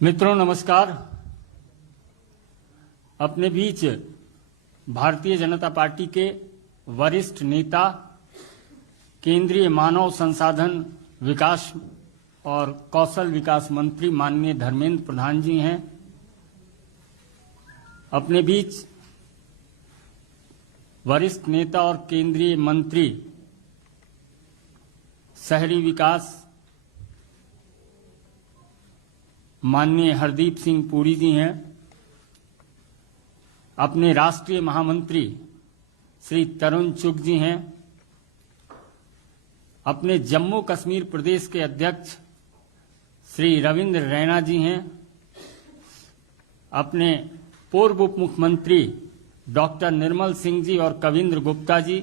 मित्रों नमस्कार। अपने बीच भारतीय जनता पार्टी के वरिष्ठ नेता, केंद्रीय मानव संसाधन विकास और कौशल विकास मंत्री माननीय धर्मेंद्र प्रधान जी हैं। अपने बीच वरिष्ठ नेता और केंद्रीय मंत्री शहरी विकास माननीय हरदीप सिंह पुरी जी हैं। अपने राष्ट्रीय महामंत्री श्री तरुण चुग जी हैं। अपने जम्मू कश्मीर प्रदेश के अध्यक्ष श्री रविंद्र रैना जी हैं। अपने पूर्व उप मुख्यमंत्री डॉक्टर निर्मल सिंह जी और कविंद्र गुप्ता जी,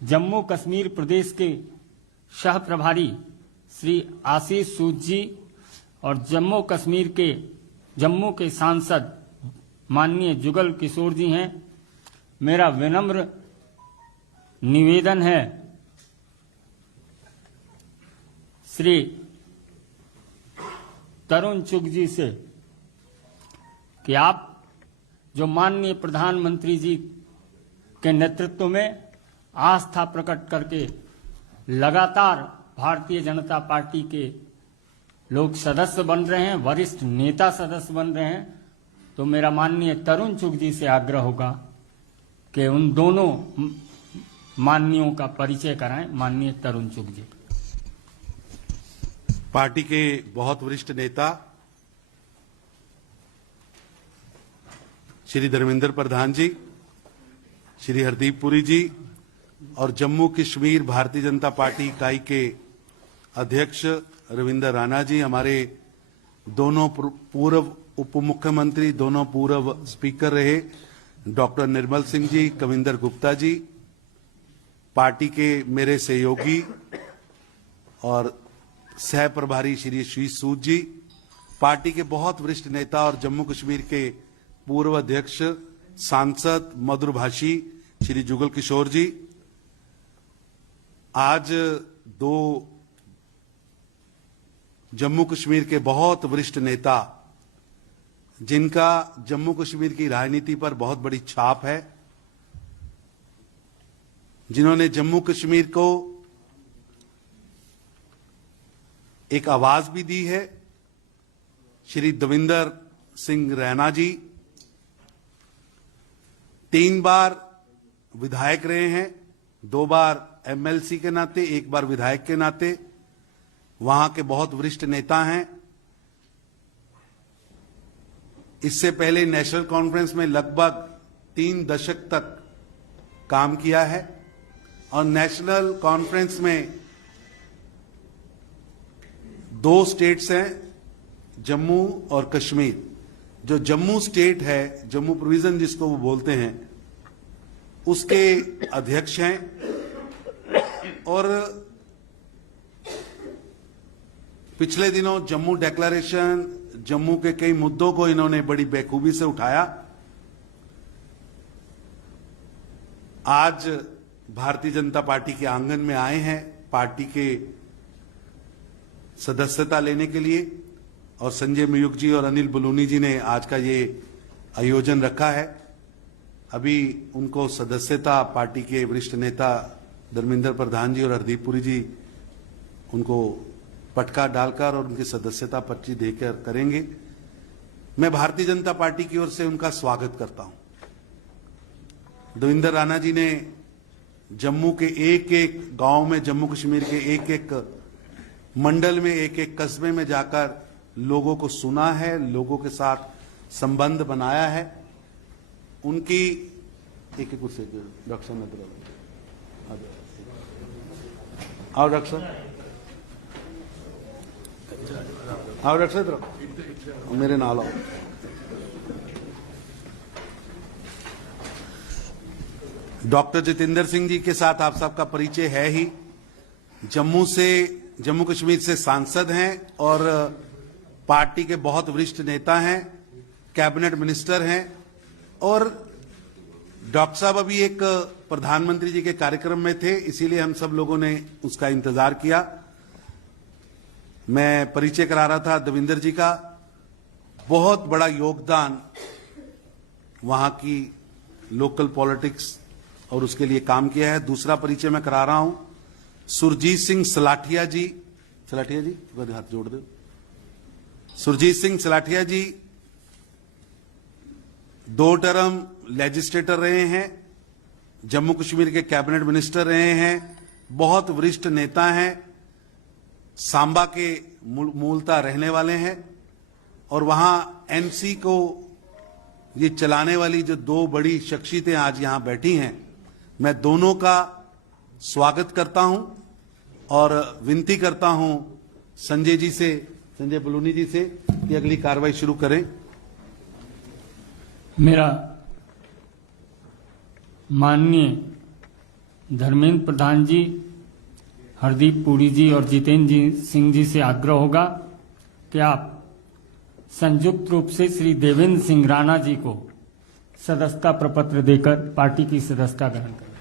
जम्मू कश्मीर प्रदेश के सह प्रभारी श्री आशीष सूद जी और जम्मू के सांसद माननीय जुगल किशोर जी हैं। मेरा विनम्र निवेदन है श्री तरुण चुग जी से कि आप जो माननीय प्रधानमंत्री जी के नेतृत्व में आस्था प्रकट करके लगातार भारतीय जनता पार्टी के लोग सदस्य बन रहे हैं, वरिष्ठ नेता सदस्य बन रहे हैं, तो मेरा माननीय तरुण चुग जी से आग्रह होगा कि उन दोनों माननीयों का परिचय कराएं। माननीय तरुण चुग जी। पार्टी के बहुत वरिष्ठ नेता श्री धर्मेंद्र प्रधान जी, श्री हरदीप पुरी जी और जम्मू कश्मीर भारतीय जनता पार्टी इकाई के अध्यक्ष रविंद्र राणा जी, हमारे दोनों पूर्व उप मुख्यमंत्री, दोनों पूर्व स्पीकर रहे डॉक्टर निर्मल सिंह जी, कविंद्र गुप्ता जी, पार्टी के मेरे सहयोगी और सह प्रभारी श्री आशीष सूद जी, पार्टी के बहुत वरिष्ठ नेता और जम्मू कश्मीर के पूर्व अध्यक्ष सांसद मधुरभाषी श्री जुगल किशोर जी। आज दो जम्मू कश्मीर के बहुत वरिष्ठ नेता, जिनका जम्मू कश्मीर की राजनीति पर बहुत बड़ी छाप है, जिन्होंने जम्मू कश्मीर को एक आवाज भी दी है, श्री देवेंद्र सिंह रैना जी 3 बार विधायक रहे हैं, 2 बार एमएलसी के नाते, 1 बार विधायक के नाते, वहां के बहुत वरिष्ठ नेता हैं। इससे पहले नेशनल कॉन्फ्रेंस में लगभग 3 दशक तक काम किया है और नेशनल कॉन्फ्रेंस में 2 स्टेट्स हैं, जम्मू और कश्मीर। जो जम्मू स्टेट है, जम्मू प्रोविजन जिसको वो बोलते हैं, उसके अध्यक्ष हैं और पिछले दिनों जम्मू डिक्लेरेशन, जम्मू के कई मुद्दों को इन्होंने बड़ी बेखूबी से उठाया। आज भारतीय जनता पार्टी के आंगन में आए हैं पार्टी के सदस्यता लेने के लिए और संजय मयूख जी और अनिल बलूनी जी ने आज का ये आयोजन रखा है। अभी उनको सदस्यता पार्टी के वरिष्ठ नेता धर्मेंद्र प्रधान जी और हरदीप पुरी जी उनको पटका डालकर और उनकी सदस्यता पर्ची देकर करेंगे। मैं भारतीय जनता पार्टी की ओर से उनका स्वागत करता हूं। देवेंद्र राणा जी ने जम्मू के एक एक गांव में, जम्मू कश्मीर के एक एक मंडल में, एक एक कस्बे में जाकर लोगों को सुना है, लोगों के साथ संबंध बनाया है। उनकी एक कुर्सी डॉक्टर साहब आओ, डॉक्टर साहब आओ, डॉक्टर साहब मेरे नाल आओ। डॉक्टर जितेंद्र सिंह जी के साथ आप सबका परिचय है ही। जम्मू कश्मीर से सांसद हैं और पार्टी के बहुत वरिष्ठ नेता हैं, कैबिनेट मिनिस्टर हैं और डॉक्टर साहब अभी एक प्रधानमंत्री जी के कार्यक्रम में थे, इसीलिए हम सब लोगों ने उसका इंतजार किया। मैं परिचय करा रहा था देवेंद्र जी का। बहुत बड़ा योगदान वहां की लोकल पॉलिटिक्स और उसके लिए काम किया है। दूसरा परिचय मैं करा रहा हूं, सुरजीत सिंह सलाठिया जी। सलाठिया जी हाथ जोड़ दो। सुरजीत सिंह सलाठिया जी 2 टर्म लेजिस्लेटर रहे हैं, जम्मू कश्मीर के कैबिनेट मिनिस्टर रहे हैं, बहुत वरिष्ठ नेता हैं, सांबा के मूलतः रहने वाले हैं और वहां एनसी को ये चलाने वाली जो 2 बड़ी शख्सियतें आज यहां बैठी हैं, मैं दोनों का स्वागत करता हूं और विनती करता हूं संजय जी से, संजय बलूनी जी से कि अगली कार्रवाई शुरू करें। मेरा माननीय धर्मेंद्र प्रधान जी, हरदीप पुरी जी और जितेंद्र सिंह जी से आग्रह होगा कि आप संयुक्त रूप से श्री देवेंद्र सिंह राणा जी को सदस्यता प्रपत्र देकर पार्टी की सदस्यता ग्रहण करें।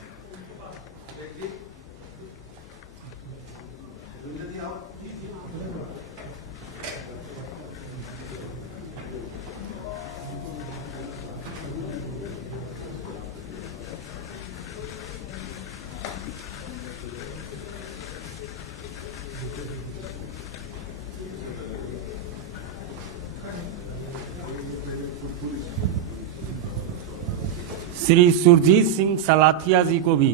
श्री सुरजीत सिंह सलाथिया जी को भी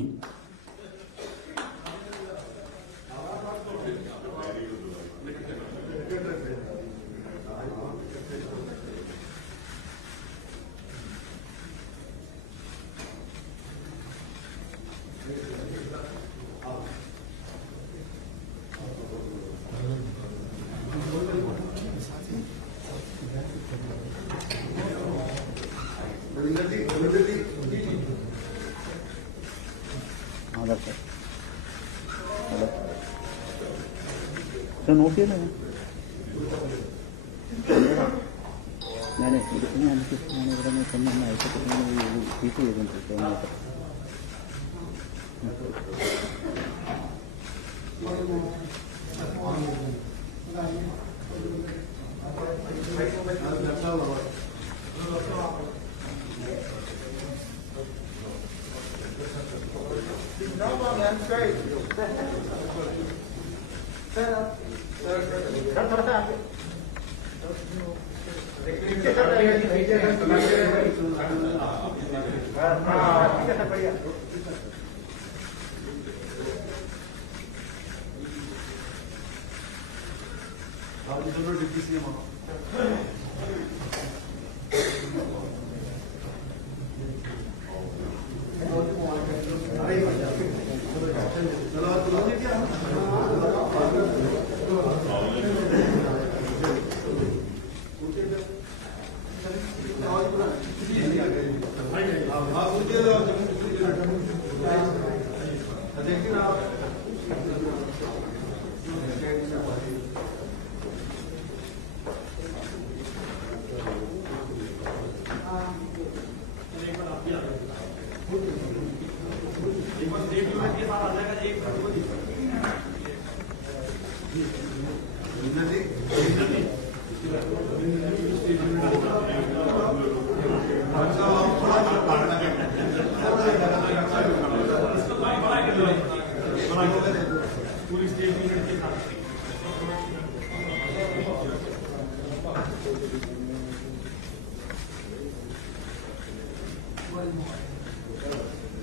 तो नोट किया मैंने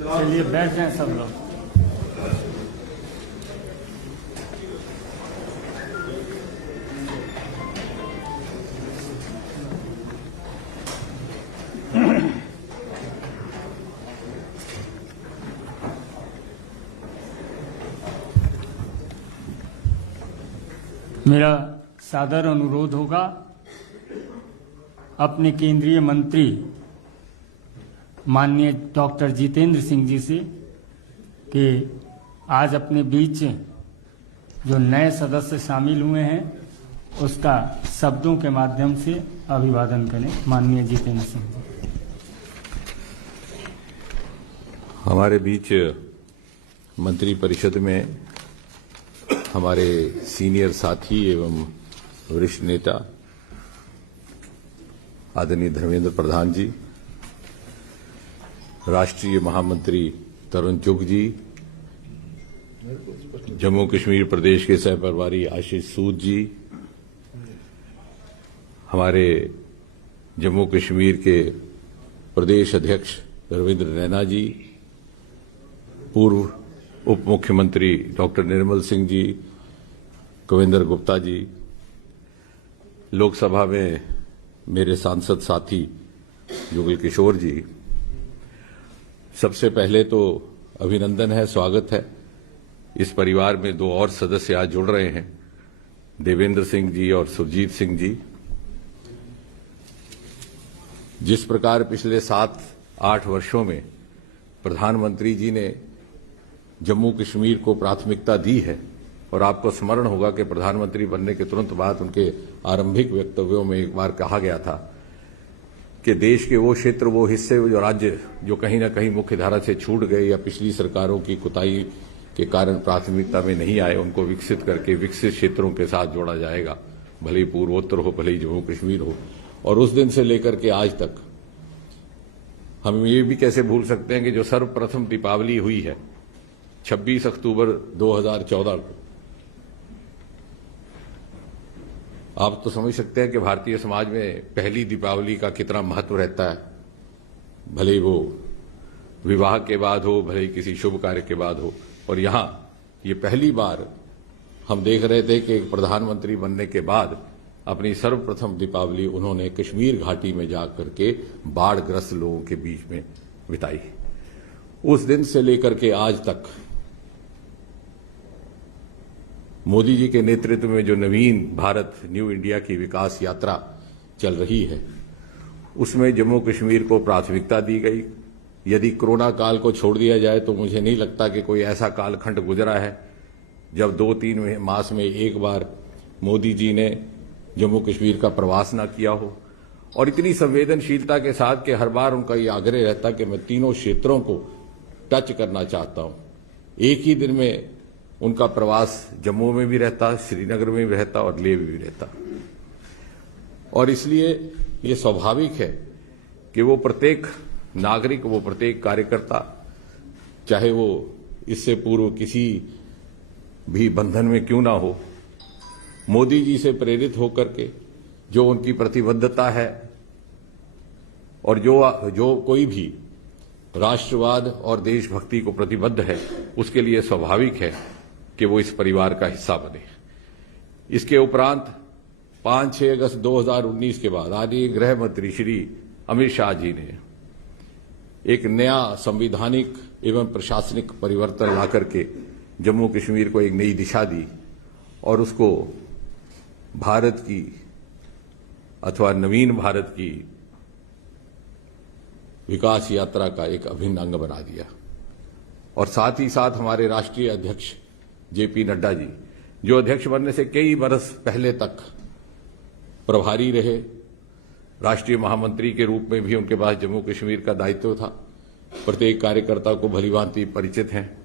चलिए बैठ जाएं सब लोग। मेरा सादर अनुरोध होगा अपने केंद्रीय मंत्री माननीय डॉक्टर जितेंद्र सिंह जी से कि आज अपने बीच जो नए सदस्य शामिल हुए हैं उसका शब्दों के माध्यम से अभिवादन करें। माननीय जितेंद्र सिंह जी। हमारे बीच मंत्री परिषद में हमारे सीनियर साथी एवं वरिष्ठ नेता आदरणीय धर्मेंद्र प्रधान जी, राष्ट्रीय महामंत्री तरुण चुग जी, जम्मू कश्मीर प्रदेश के सह प्रभारी आशीष सूद जी, हमारे जम्मू कश्मीर के प्रदेश अध्यक्ष रविंद्र रैना जी, पूर्व उप मुख्यमंत्री डॉक्टर निर्मल सिंह जी, कविंदर गुप्ता जी, लोकसभा में मेरे सांसद साथी जुगल किशोर जी, सबसे पहले तो अभिनंदन है, स्वागत है। इस परिवार में दो और सदस्य आज जुड़ रहे हैं, देवेंद्र सिंह जी और सुरजीत सिंह जी। जिस प्रकार पिछले 7-8 वर्षों में प्रधानमंत्री जी ने जम्मू कश्मीर को प्राथमिकता दी है, और आपको स्मरण होगा कि प्रधानमंत्री बनने के तुरंत बाद उनके आरंभिक वक्तव्यों में एक बार कहा गया था कि देश के वो क्षेत्र, वो हिस्से, जो राज्य जो कहीं ना कहीं मुख्य धारा से छूट गए या पिछली सरकारों की कुताही के कारण प्राथमिकता में नहीं आए, उनको विकसित करके विकसित क्षेत्रों के साथ जोड़ा जाएगा, भले ही पूर्वोत्तर हो, भले ही जम्मू कश्मीर हो। और उस दिन से लेकर के आज तक हम ये भी कैसे भूल सकते हैं कि जो सर्वप्रथम दीपावली हुई है 26 अक्टूबर 2014 को, आप तो समझ सकते हैं कि भारतीय समाज में पहली दीपावली का कितना महत्व रहता है, भले ही वो विवाह के बाद हो, भले ही किसी शुभ कार्य के बाद हो। और यहां ये पहली बार हम देख रहे थे कि एक प्रधानमंत्री बनने के बाद अपनी सर्वप्रथम दीपावली उन्होंने कश्मीर घाटी में जाकर के बाढ़ग्रस्त लोगों के बीच में बिताई। उस दिन से लेकर के आज तक मोदी जी के नेतृत्व में जो नवीन भारत, न्यू इंडिया की विकास यात्रा चल रही है, उसमें जम्मू कश्मीर को प्राथमिकता दी गई। यदि कोरोना काल को छोड़ दिया जाए तो मुझे नहीं लगता कि कोई ऐसा कालखंड गुजरा है जब 2-3 मास में एक बार मोदी जी ने जम्मू कश्मीर का प्रवास न किया हो, और इतनी संवेदनशीलता के साथ कि हर बार उनका ये आग्रह रहता कि मैं तीनों क्षेत्रों को टच करना चाहता हूं। एक ही दिन में उनका प्रवास जम्मू में भी रहता, श्रीनगर में भी रहता और लेह में भी रहता। और इसलिए ये स्वाभाविक है कि वो प्रत्येक नागरिक, वो प्रत्येक कार्यकर्ता, चाहे वो इससे पूर्व किसी भी बंधन में क्यों ना हो, मोदी जी से प्रेरित होकर के जो उनकी प्रतिबद्धता है, और जो कोई भी राष्ट्रवाद और देशभक्ति को प्रतिबद्ध है, उसके लिए स्वाभाविक है कि वो इस परिवार का हिस्सा बने। इसके उपरांत 5-6 अगस्त 2019 के बाद आदरणीय गृह मंत्री श्री अमित शाह जी ने एक नया संवैधानिक एवं प्रशासनिक परिवर्तन ला करके जम्मू कश्मीर को एक नई दिशा दी, और उसको भारत की अथवा नवीन भारत की विकास यात्रा का एक अभिन्न अंग बना दिया। और साथ ही साथ हमारे राष्ट्रीय अध्यक्ष जेपी नड्डा जी, जो अध्यक्ष बनने से कई बरस पहले तक प्रभारी रहे, राष्ट्रीय महामंत्री के रूप में भी उनके पास जम्मू कश्मीर का दायित्व था, प्रत्येक कार्यकर्ता को भलीभांति परिचित हैं,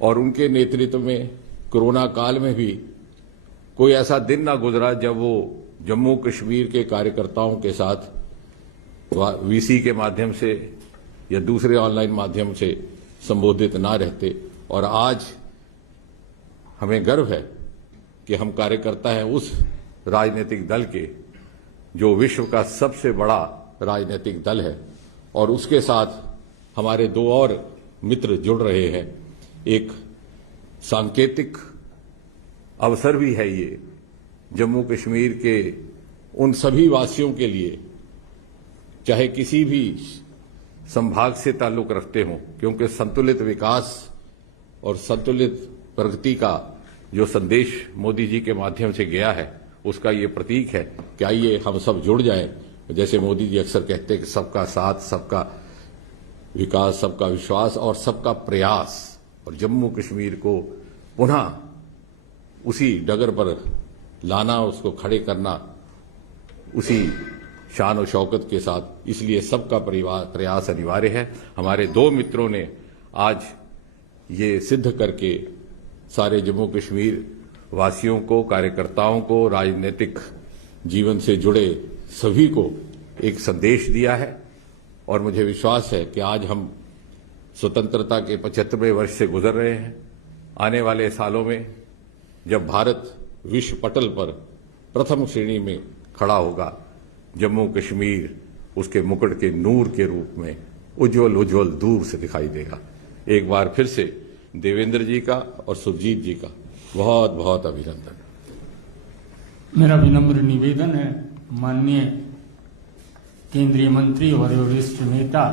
और उनके नेतृत्व में कोरोना काल में भी कोई ऐसा दिन ना गुजरा जब वो जम्मू कश्मीर के कार्यकर्ताओं के साथ वीसी के माध्यम से या दूसरे ऑनलाइन माध्यम से संबोधित ना रहते। और आज हमें गर्व है कि हम कार्यकर्ता हैं उस राजनीतिक दल के जो विश्व का सबसे बड़ा राजनीतिक दल है, और उसके साथ हमारे दो और मित्र जुड़ रहे हैं। एक सांकेतिक अवसर भी है ये जम्मू कश्मीर के उन सभी वासियों के लिए, चाहे किसी भी संभाग से ताल्लुक रखते हों, क्योंकि संतुलित विकास और संतुलित प्रगति का जो संदेश मोदी जी के माध्यम से गया है, उसका ये प्रतीक है कि आइए हम सब जुड़ जाएं। जैसे मोदी जी अक्सर कहते हैं कि सबका साथ, सबका विकास, सबका विश्वास और सबका प्रयास, और जम्मू कश्मीर को पुनः उसी डगर पर लाना, उसको खड़े करना उसी शान और शौकत के साथ। इसलिए सबका प्रयास अनिवार्य है। हमारे दो मित्रों ने आज ये सिद्ध करके सारे जम्मू कश्मीर वासियों को, कार्यकर्ताओं को, राजनीतिक जीवन से जुड़े सभी को एक संदेश दिया है और मुझे विश्वास है कि आज हम स्वतंत्रता के 75वें वर्ष से गुजर रहे हैं। आने वाले सालों में जब भारत विश्व पटल पर प्रथम श्रेणी में खड़ा होगा, जम्मू कश्मीर उसके मुकुट के नूर के रूप में उज्जवल उज्जवल दूर से दिखाई देगा। एक बार फिर से देवेंद्र जी का और सुरजीत जी का बहुत बहुत अभिनंदन। मेरा विनम्र निवेदन है माननीय केंद्रीय मंत्री और वरिष्ठ नेता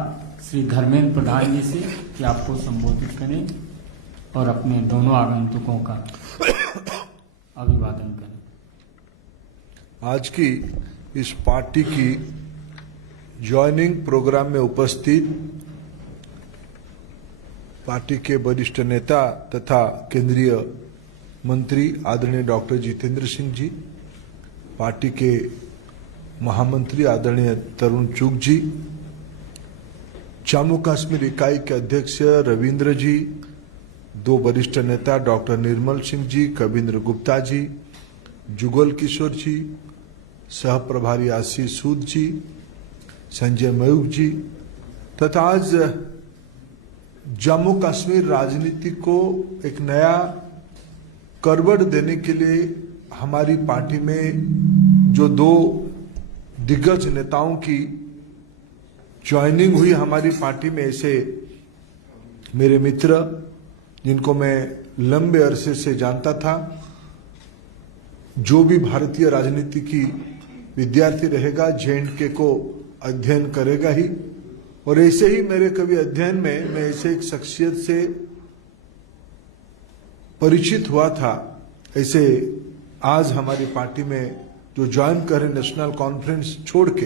श्री धर्मेंद्र प्रधान जी से कि आपको संबोधित करें और अपने दोनों आगंतुकों का अभिवादन करें। आज की इस पार्टी की ज्वाइनिंग प्रोग्राम में उपस्थित पार्टी के वरिष्ठ नेता तथा केंद्रीय मंत्री आदरणीय डॉक्टर जितेंद्र सिंह जी, पार्टी के महामंत्री आदरणीय तरुण चुग जी, जम्मू कश्मीर इकाई के अध्यक्ष रविंद्र जी, दो वरिष्ठ नेता डॉक्टर निर्मल सिंह जी, कविंद्र गुप्ता जी, जुगल किशोर जी, सह प्रभारी आशीष सूद जी, संजय मयूख जी तथा आज जम्मू कश्मीर राजनीति को एक नया करवट देने के लिए हमारी पार्टी में जो दो दिग्गज नेताओं की ज्वाइनिंग हुई हमारी पार्टी में, ऐसे मेरे मित्र जिनको मैं लंबे अरसे से जानता था, जो भी भारतीय राजनीति की विद्यार्थी रहेगा JNK को अध्ययन करेगा ही, और ऐसे ही मेरे कभी अध्ययन में मैं ऐसे एक शख्सियत से परिचित हुआ था, ऐसे आज हमारी पार्टी में जो ज्वाइन करे नेशनल कॉन्फ्रेंस छोड़ के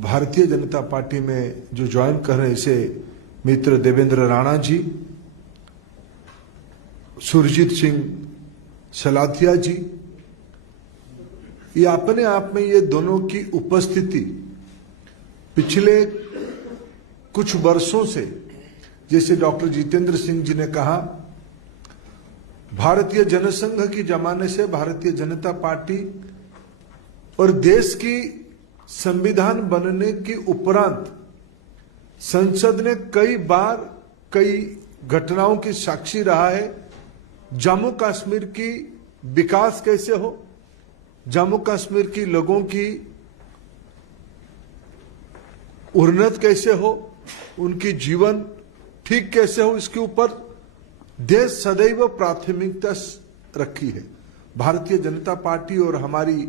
भारतीय जनता पार्टी में जो ज्वाइन कर रहे ऐसे मित्र देवेंद्र राणा जी, सुरजीत सिंह सलाथिया जी, ये अपने आप में ये दोनों की उपस्थिति पिछले कुछ वर्षों से, जैसे डॉक्टर जितेंद्र सिंह जी ने कहा, भारतीय जनसंघ की जमाने से भारतीय जनता पार्टी और देश की संविधान बनने के उपरांत संसद ने कई बार कई घटनाओं की साक्षी रहा है। जम्मू कश्मीर की विकास कैसे हो, जम्मू कश्मीर की लोगों की उन्नत कैसे हो, उनकी जीवन ठीक कैसे हो, इसके ऊपर देश सदैव प्राथमिकता रखी है। भारतीय जनता पार्टी और हमारी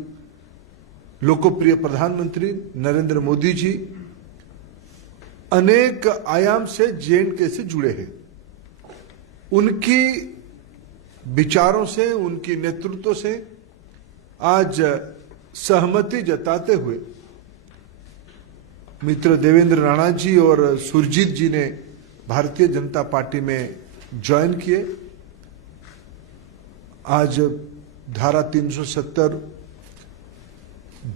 लोकप्रिय प्रधानमंत्री नरेंद्र मोदी जी अनेक आयाम से JNK से जुड़े हैं। उनकी विचारों से, उनकी नेतृत्व से आज सहमति जताते हुए मित्र देवेंद्र राणा जी और सुरजीत जी ने भारतीय जनता पार्टी में ज्वाइन किए। आज धारा 370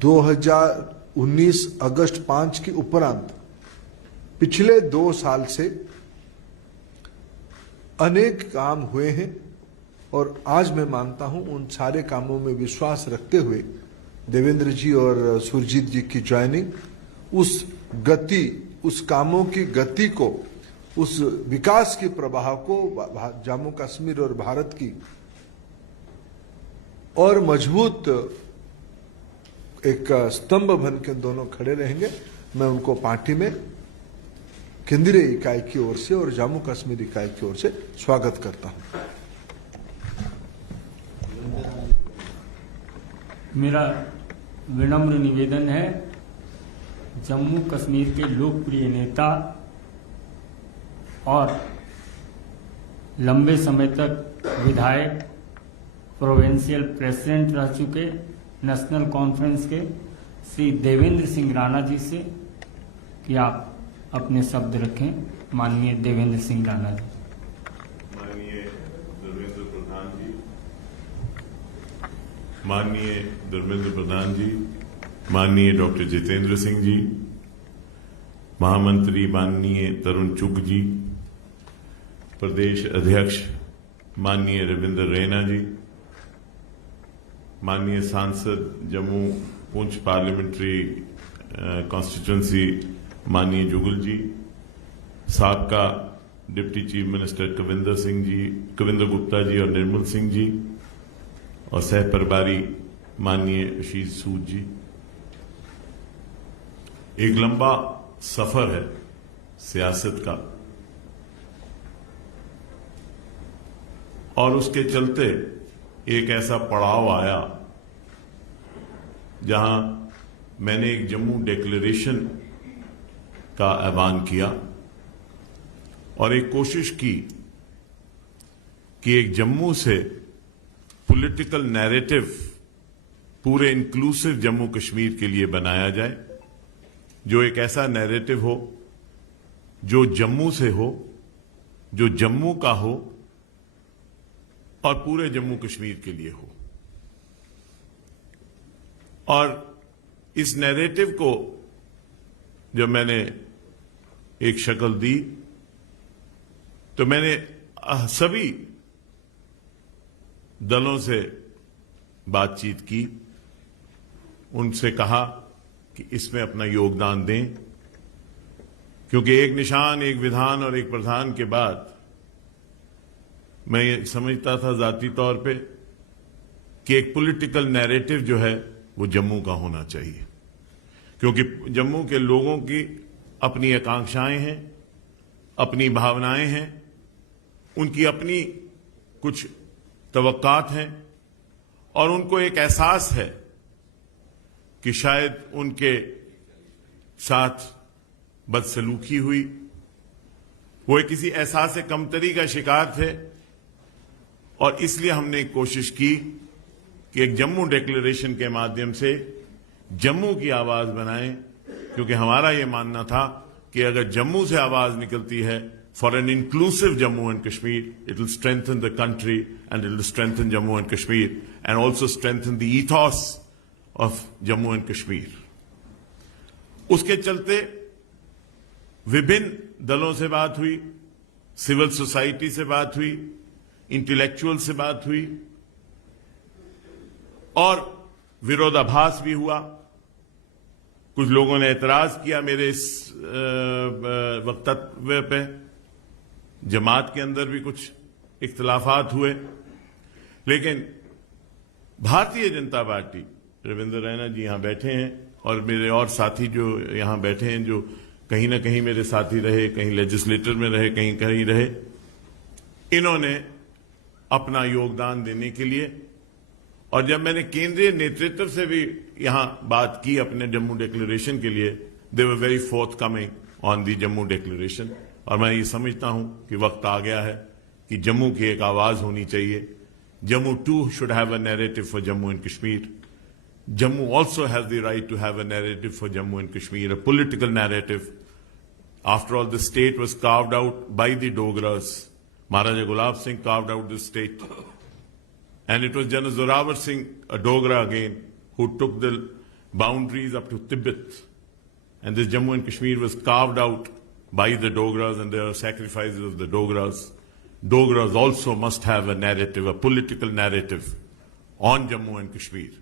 2019 अगस्त 5 के उपरांत पिछले 2 साल से अनेक काम हुए हैं और आज मैं मानता हूं उन सारे कामों में विश्वास रखते हुए देवेंद्र जी और सुरजीत जी की ज्वाइनिंग उस गति, उस कामों की गति को, उस विकास के प्रवाह को जम्मू कश्मीर और भारत की और मजबूत एक स्तंभ बन के दोनों खड़े रहेंगे। मैं उनको पार्टी में केंद्रीय इकाई की ओर से और जम्मू कश्मीर इकाई की ओर से स्वागत करता हूं। मेरा विनम्र निवेदन है, जम्मू कश्मीर के लोकप्रिय नेता और लंबे समय तक विधायक, प्रोविंशियल प्रेसिडेंट रह चुके नेशनल कॉन्फ्रेंस के श्री देवेंद्र सिंह राणा जी से कि आप अपने शब्द रखें। माननीय देवेंद्र सिंह राणा जी। माननीय धर्मेंद्र प्रधान जी, माननीय धर्मेंद्र प्रधान जी, माननीय डॉक्टर जितेंद्र सिंह जी, महामंत्री माननीय तरुण चुग जी, प्रदेश अध्यक्ष माननीय रविंद्र रैना जी, माननीय सांसद जम्मू पुंछ पार्लियामेंट्री कॉन्स्टिट्यूंसी माननीय जुगल जी, साबका deputy chief minister Kavinder Gupta ji और निर्मल सिंह जी, और सह प्रभारी माननीय आशीष सूद जी। एक लंबा सफर है सियासत का, और उसके चलते एक ऐसा पड़ाव आया जहां मैंने एक जम्मू डिक्लेरेशन का ऐलान किया और एक कोशिश की कि एक जम्मू से पॉलिटिकल नैरेटिव पूरे इंक्लूसिव जम्मू कश्मीर के लिए बनाया जाए, जो एक ऐसा नैरेटिव हो जो जम्मू से हो, जो जम्मू का हो और पूरे जम्मू कश्मीर के लिए हो। और इस नैरेटिव को जब मैंने एक शक्ल दी तो मैंने सभी दलों से बातचीत की, उनसे कहा कि इसमें अपना योगदान दें, क्योंकि एक निशान, एक विधान और एक प्रधान के बाद मैं ये समझता था जाती तौर पे कि एक पॉलिटिकल नैरेटिव जो है वो जम्मू का होना चाहिए, क्योंकि जम्मू के लोगों की अपनी आकांक्षाएं हैं, अपनी भावनाएं हैं, उनकी अपनी कुछ तवक्कात हैं, और उनको एक एहसास है कि शायद उनके साथ बदसलूकी हुई, वो किसी एहसास कमतरी का शिकार थे। और इसलिए हमने एक कोशिश की कि एक जम्मू डिक्लेरेशन के माध्यम से जम्मू की आवाज बनाएं, क्योंकि हमारा यह मानना था कि अगर जम्मू से आवाज निकलती है for an inclusive Jammu and Kashmir, it will strengthen the country and it will strengthen Jammu and Kashmir and also strengthen the ईथॉस of Jammu and Kashmir. उसके चलते विभिन्न दलों से बात हुई, सिविल सोसाइटी से बात हुई, इंटेलेक्चुअल से बात हुई, और विरोधाभास भी हुआ। कुछ लोगों ने एतराज किया मेरे इस वक्तव्य पे, जमात के अंदर भी कुछ इख्तिलाफात हुए, लेकिन भारतीय जनता पार्टी, रविंद्र रैना जी यहां बैठे हैं और मेरे और साथी जो यहां बैठे हैं, जो कहीं ना कहीं मेरे साथी रहे, कहीं लेजिस्लेटर में रहे, कहीं कहीं रहे, इन्होंने अपना योगदान देने के लिए, और जब मैंने केंद्रीय नेतृत्व से भी यहां बात की अपने जम्मू डिक्लेरेशन के लिए, they were very forthcoming on the Jammu declaration. और मैं ये समझता हूं कि वक्त आ गया है कि जम्मू की एक आवाज होनी चाहिए। Jammu too should have a narrative for Jammu and Kashmir. Jammu also has the right to have a narrative for Jammu and Kashmir, a political narrative. After all, the state was carved out by the Dogras. Maharaja Gulab Singh carved out the state. And it was General Zorawar Singh, a Dogra again, who took the boundaries up to Tibet. And this Jammu and Kashmir was carved out by the Dogras, and there are sacrifices of the Dogras. Dogras also must have a narrative, a political narrative on Jammu and Kashmir.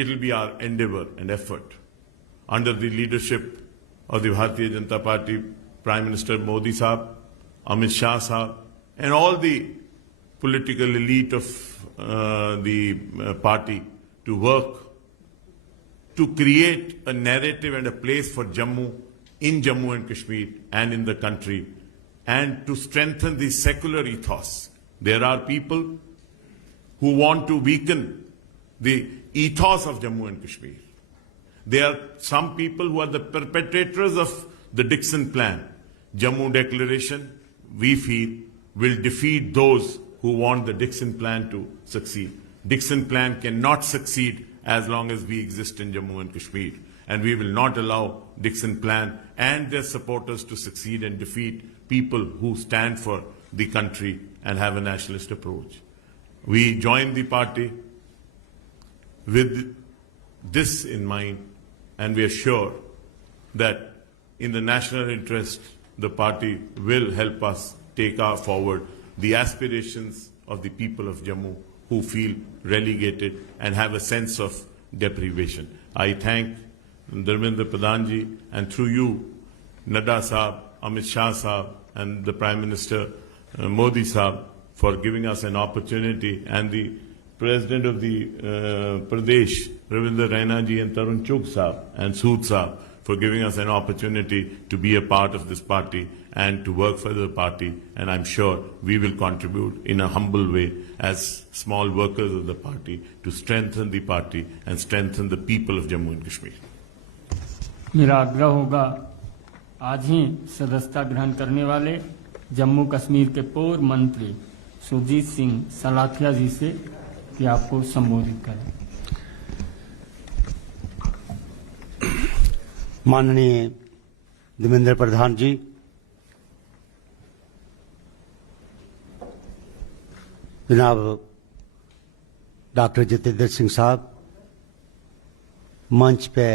It will be our endeavor and effort under the leadership of the Bharatiya Janata Party, Prime Minister Modi Sahab, Amit Shah Sahab, and all the political elite of the party to work to create a narrative and a place for Jammu in Jammu and Kashmir and in the country, and to strengthen the secular ethos. There are people who want to weaken the ethos of Jammu and Kashmir. There are some people who are the perpetrators of the Dixon Plan. Jammu Declaration, we feel, will defeat those who want the Dixon Plan to succeed. Dixon Plan cannot succeed as long as we exist in Jammu and Kashmir. And we will not allow Dixon Plan and their supporters to succeed and defeat people who stand for the country and have a nationalist approach. We joined the party with this in mind, and we are sure that in the national interest, the party will help us take forward the aspirations of the people of Jammu who feel relegated and have a sense of deprivation. I thank Dharmendra Pradhan ji, and through you, Nadda Saab, Amit Shah Saab, and the Prime Minister Modi Saab for giving us an opportunity, and the President of the Pradesh, Ravinder Raina ji, and Tarun Chugh Saab and Sood Saab for giving us an opportunity to be a part of this party and to work for the party. And I'm sure we will contribute in a humble way as small workers of the party to strengthen the party and strengthen the people of Jammu and Kashmir. मेरा आग्रह होगा आज ही सदस्यता ग्रहण करने वाले जम्मू कश्मीर के पूर्व मंत्री सुरजीत सिंह सलाथिया जी से कि आपको संबोधित करें। माननीय धर्मेंद्र प्रधान जी, जनाब डॉक्टर जितेंद्र सिंह साहब, मंच पे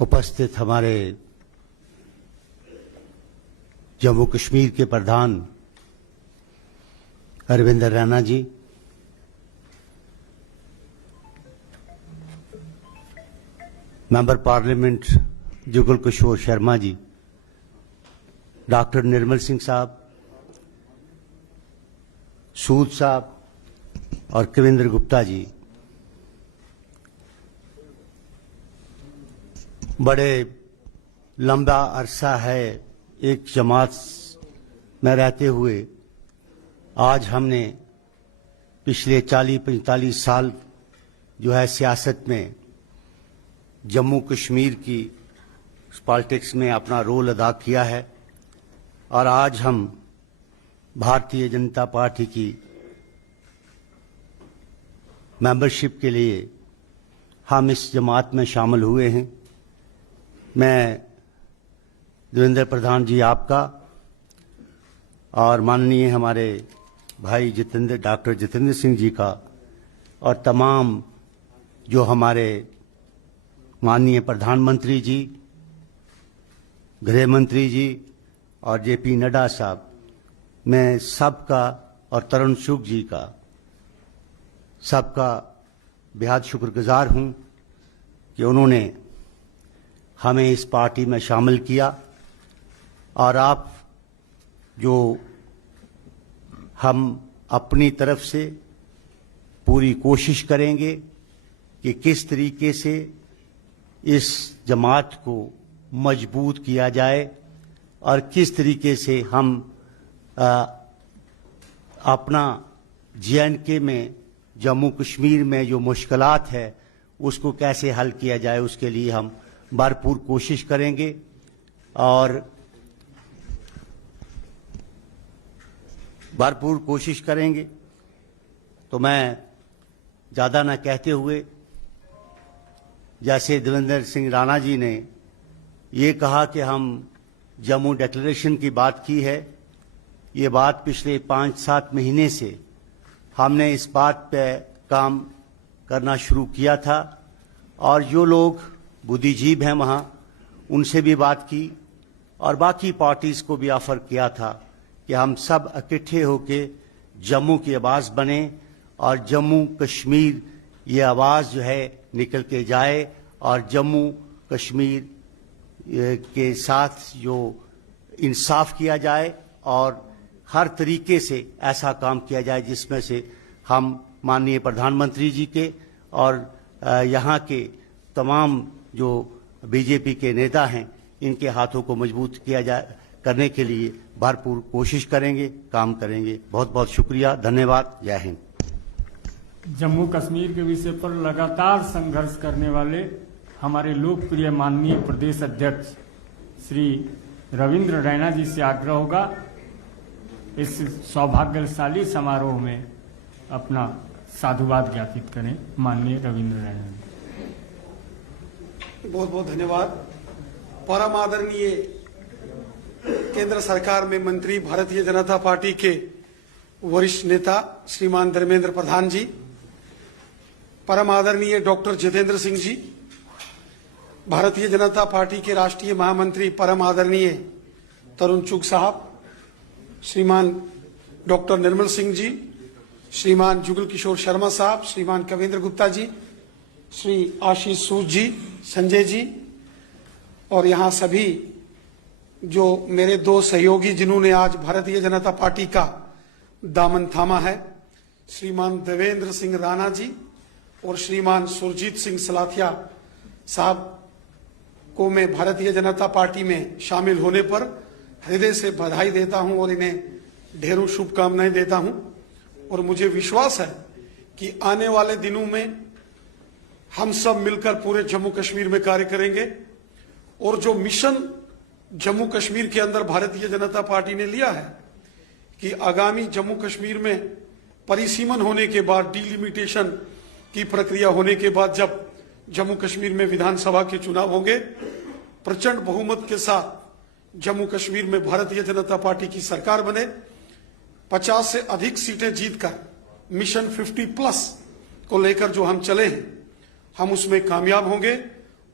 उपस्थित हमारे जम्मू कश्मीर के प्रधान रविंद्र रैना जी, member parliament Jugal Kishore Sharma ji, doctor Nirmal Singh साहब, सूद साहब और कविंद्र गुप्ता जी, बड़े लंबा अरसा है एक जमात में रहते हुए आज हमने पिछले 40-45 साल जो है सियासत में जम्मू कश्मीर की पॉलिटिक्स में अपना रोल अदा किया है और आज हम भारतीय जनता पार्टी की मेंबरशिप के लिए हम इस जमात में शामिल हुए हैं। मैं देवेंद्र प्रधान जी आपका और माननीय हमारे भाई डॉक्टर जितेंद्र सिंह जी का और तमाम जो हमारे माननीय प्रधानमंत्री जी, गृह मंत्री जी और जेपी नड्डा साहब, मैं सबका और तरुण चुग जी का सबका बेहद शुक्रगुजार हूं कि उन्होंने हमें इस पार्टी में शामिल किया और आप जो हम अपनी तरफ से पूरी कोशिश करेंगे कि किस तरीके से इस जमात को मजबूत किया जाए और किस तरीके से हम अपना जे.एंड.के में जम्मू कश्मीर में जो मुश्किलात है उसको कैसे हल किया जाए, उसके लिए हम भरपूर कोशिश करेंगे। और भरपूर कोशिश करेंगे तो मैं ज़्यादा न कहते हुए, जैसे देवेंद्र सिंह राणा जी ने ये कहा कि हम जम्मू डिक्लेरेशन की बात की है, ये बात पिछले 5-7 महीने से हमने इस बात पे काम करना शुरू किया था और जो लोग बुद्धिजीव हैं वहाँ उनसे भी बात की और बाकी पार्टीज को भी ऑफर किया था कि हम सब इकट्ठे होके जम्मू की आवाज़ बने और जम्मू कश्मीर ये आवाज़ जो है निकल के जाए और जम्मू कश्मीर के साथ जो इंसाफ किया जाए और हर तरीके से ऐसा काम किया जाए जिसमें से हम माननीय प्रधानमंत्री जी के और यहाँ के तमाम जो बीजेपी के नेता हैं इनके हाथों को मजबूत किया जाए, करने के लिए भरपूर कोशिश करेंगे, काम करेंगे। बहुत बहुत शुक्रिया, धन्यवाद, जय हिंद। जम्मू कश्मीर के विषय पर लगातार संघर्ष करने वाले हमारे लोकप्रिय माननीय प्रदेश अध्यक्ष श्री रविंद्र रैना जी से आग्रह होगा इस सौभाग्यशाली समारोह में अपना साधुवाद ज्ञापित करें। माननीय रविंद्र रैना जी। बहुत बहुत धन्यवाद। परम आदरणीय केंद्र सरकार में मंत्री, भारतीय जनता पार्टी के वरिष्ठ नेता श्रीमान धर्मेंद्र प्रधान जी, परम आदरणीय डॉक्टर जितेंद्र सिंह जी, भारतीय जनता पार्टी के राष्ट्रीय महामंत्री परम आदरणीय तरुण चुग साहब, श्रीमान डॉक्टर निर्मल सिंह जी, श्रीमान जुगल किशोर शर्मा साहब, श्रीमान कविंद्र गुप्ता जी, श्री आशीष सूद जी, संजय जी, और यहाँ सभी जो मेरे दो सहयोगी जिन्होंने आज भारतीय जनता पार्टी का दामन थामा है, श्रीमान देवेंद्र सिंह राणा जी और श्रीमान सुरजीत सिंह सलाथिया साहब को मैं भारतीय जनता पार्टी में शामिल होने पर हृदय से बधाई देता हूं और इन्हें ढेरों शुभकामनाएं देता हूं। और मुझे विश्वास है कि आने वाले दिनों में हम सब मिलकर पूरे जम्मू कश्मीर में कार्य करेंगे और जो मिशन जम्मू कश्मीर के अंदर भारतीय जनता पार्टी ने लिया है कि आगामी जम्मू कश्मीर में परिसीमन होने के बाद, डिलिमिटेशन की प्रक्रिया होने के बाद, जब जम्मू कश्मीर में विधानसभा के चुनाव होंगे, प्रचंड बहुमत के साथ जम्मू कश्मीर में भारतीय जनता पार्टी की सरकार बने, 50 से अधिक सीटें जीतकर मिशन 50+ को लेकर जो हम चले हैं, हम उसमें कामयाब होंगे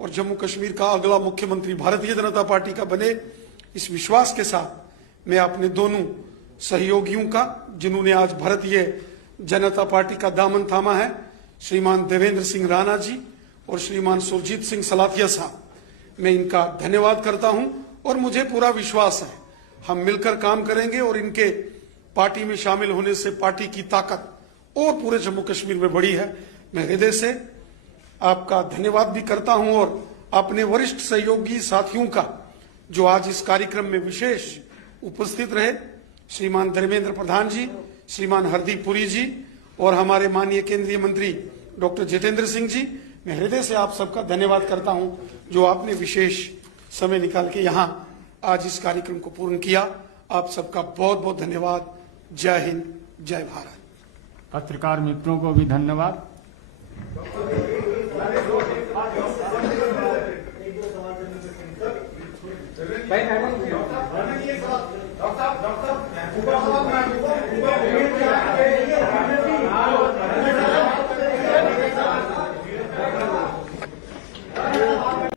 और जम्मू कश्मीर का अगला मुख्यमंत्री भारतीय जनता पार्टी का बने। इस विश्वास के साथ मैं अपने दोनों सहयोगियों का, जिन्होंने आज भारतीय जनता पार्टी का दामन थामा है, श्रीमान देवेंद्र सिंह राणा जी और श्रीमान सुरजीत सिंह सलाथिया साहब, मैं इनका धन्यवाद करता हूं और मुझे पूरा विश्वास है हम मिलकर काम करेंगे और इनके पार्टी में शामिल होने से पार्टी की ताकत और पूरे जम्मू कश्मीर में बढ़ी है। मैं हृदय से आपका धन्यवाद भी करता हूं और अपने वरिष्ठ सहयोगी साथियों का जो आज इस कार्यक्रम में विशेष उपस्थित रहे, श्रीमान धर्मेंद्र प्रधान जी, श्रीमान हरदीप पुरी जी और हमारे माननीय केंद्रीय मंत्री डॉक्टर जितेंद्र सिंह जी, मैं हृदय से आप सबका धन्यवाद करता हूं जो आपने विशेष समय निकाल के यहां आज इस कार्यक्रम को पूर्ण किया। आप सबका बहुत बहुत धन्यवाद। जय हिंद, जय भारत। पत्रकार मित्रों को भी धन्यवाद। डॉक्टर